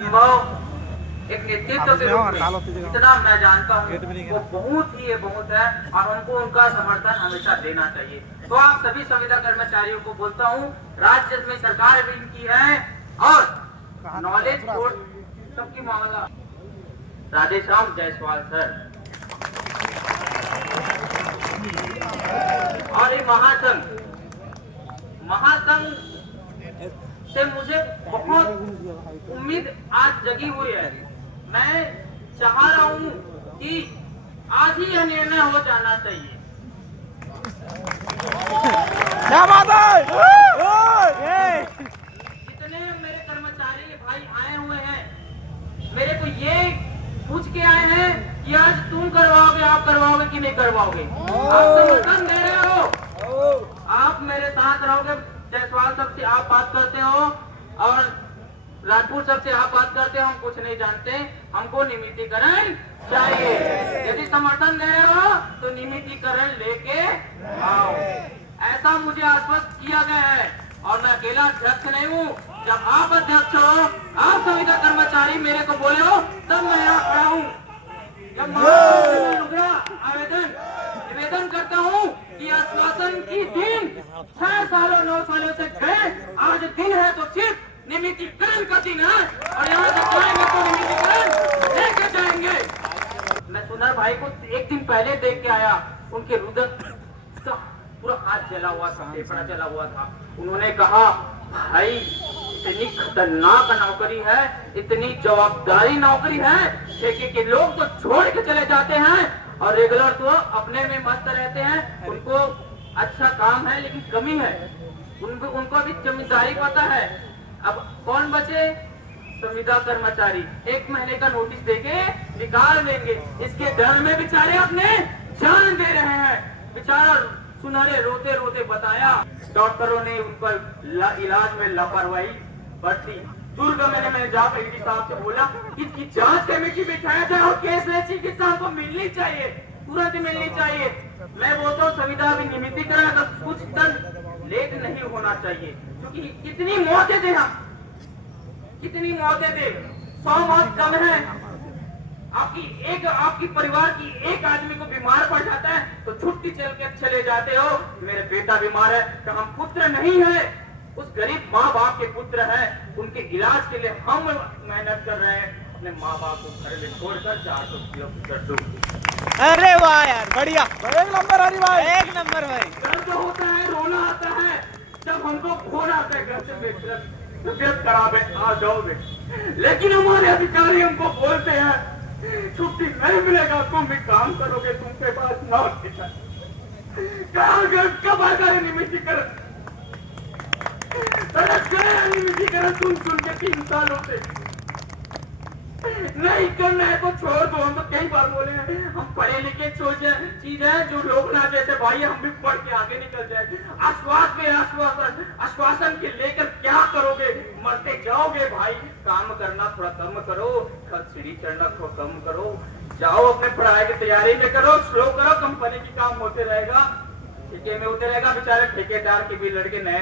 एक नेतृत्व के रूप में इतना मैं जानता हूँ वो बहुत है और हमको उनका समर्थन हमेशा देना चाहिए। तो आप सभी संविदा कर्मचारियों को बोलता हूँ, राज्य में सरकार भी इनकी है और नॉलेज बोर्ड सबकी मामला। राधेश्याम जायसवाल सर और ये महासंघ से मुझे बहुत उम्मीद आज जगी हुई है। मैं चाह रहा हूँ कि आज ही यह निर्णय हो जाना चाहिए। क्या बात है? जितने मेरे कर्मचारी भाई आए हुए हैं, मेरे को ये पूछ के आए हैं कि आज तुम करवाओगे, आप करवाओगे कि नहीं करवाओगे। आप समर्थन दे रहे हो, आप मेरे साथ रहोगे। जायसवाल साहब से आप बात करते हो और राजपूत साहब से आप बात करते हो, हम कुछ नहीं जानते, हमको नियमितीकरण चाहिए। यदि समर्थन दे रहे हो तो नियमितीकरण लेके आओ, ऐसा मुझे आश्वस्त किया गया है। और मैं अकेला अध्यक्ष नहीं हूँ, जब आप अध्यक्ष हो, आप संविदा कर्मचारी मेरे को बोले हो, तब मैं यहाँ खड़ा हूँ। जब निवेदन करता हूँ कि आश्वासन की दिन 6 सालों 9 सालों से गए, आज दिन है तो सिर्फ नियमितीकरण का दिन है और यहाँ से जाएंगे तो नियमितीकरण लेके जाएंगे। मैं सुनर भाई को एक दिन पहले देख के आया, उनके रुदन का पूरा हाथ जला हुआ था, फेफड़ा जला हुआ था। उन्होंने कहा, भाई इतनी खतरनाक नौकरी है, इतनी जवाबदारी नौकरी है, ठेके के लोग तो छोड़ के चले जाते हैं और रेगुलर तो अपने में मस्त रहते हैं। उनको अच्छा काम है लेकिन कमी है, उनको भी जिम्मेदारी पता है। अब कौन बचे? संविदा कर्मचारी 1 महीने का नोटिस देके निकाल देंगे, इसके डर में बेचारे अपने जान दे रहे हैं। बेचारा सुनहरे रोते रोते बताया, डॉक्टरों ने उनका इलाज में लापरवाही बरती। दुर्ग मैंने जाकर ईडी साहब से बोला, इसकी जांच कमेटी बिठाया जाए और केस ले चिकित्सा को मिलनी चाहिए, तुरंत मिलनी चाहिए। मैं बोलता हूँ संविदा भी नियमितीकरण का कुछ दिन लेट नहीं होना चाहिए, क्योंकि कितनी मौतें दे हम, कितनी मौतें दे, 100 मौत कम है। आपकी परिवार की एक आदमी को बीमार पड़ जाता है तो छुट्टी चल के चले जाते हो, मेरे बेटा बीमार है तो हम पुत्र नहीं है, उस गरीब माँ बाप के पुत्र हैं, उनके इलाज के लिए हम मेहनत कर रहे हैं। अपने माँ बाप को घर में छोड़कर 400 किलोमीटर दूर। अरे वाह यार, बढ़िया, एक नंबर हरी भाई, एक नंबर भाई। दर्द होता है, रोना आता है, जब हमको फोन आता है घर से, तबियत खराब है, आ जाओगे, लेकिन हमारे अधिकारी हमको बोलते हैं छुट्टी नहीं मिलेगा, तुम भी काम करोगे, तुमके पास ना कब आएगा नियमितीकरण? नियमितीकरण सुन के 3 सालों से नहीं करना है तो छोड़ दो। हम तो कई बार बोले हैं, हम पढ़े लिखे चीज है, जो लोग ना जैसे भाई हम भी पढ़ के आगे निकल जाएंगे। आश्वासन के लेकर क्या करोगे? मरते जाओगे भाई। काम करना थोड़ा कम करो, सीढ़ी चढ़ना थोड़ा कम करो, जाओ अपने पढ़ाई की तैयारी में करो, स्लो करो, कंपनी की काम होते रहेगा, ठेके में होते रहेगा। बेचारे ठेकेदार के भी लड़के नए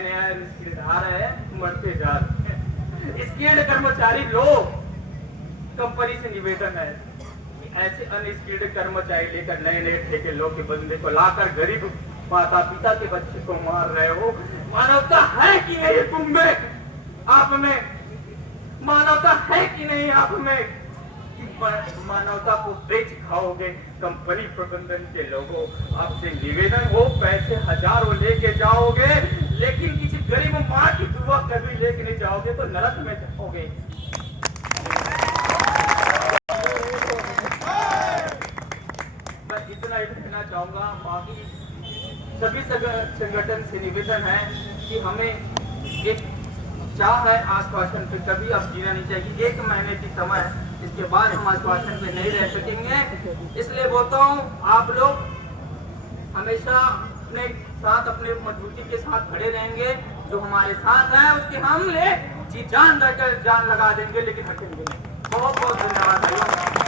स्किल्ड है, मरते जा रहे। स्किल्ड कर्मचारी लोग कंपनी से निवेदन है, ऐसे अनस्किल्ड कर्मचारी लेकर नए ठेके लोग के बंदे को लाकर गरीब माता पिता के बच्चे को मार रहे हो। मानवता है कि नहीं तुम में, आप में मानवता है कि नहीं आप में? मानवता को बेच खाओगे कंपनी प्रबंधन के लोगों। आपसे निवेदन हो, पैसे हजारों लेके जाओगे, लेकिन किसी गरीब माँ की दुआ कभी लेके नहीं जाओगे तो नरक में जाओगे। मैं इतना ही कहना चाहूंगा। बाकी सभी संगठन से निवेदन है कि हमें एक चाह है आश्वासन पे कभी अब जीना नहीं चाहिए। 1 महीने की समय है, इसके बाद हम आश्वासन पे नहीं रह सकेंगे। इसलिए बोलता हूँ, आप लोग हमेशा अपने साथ, अपने मजबूती के साथ खड़े रहेंगे। जो हमारे साथ है उसके हम ले जी जान देकर जान लगा देंगे, लेकिन हटेंगे नहीं। बहुत बहुत धन्यवाद भाइयों।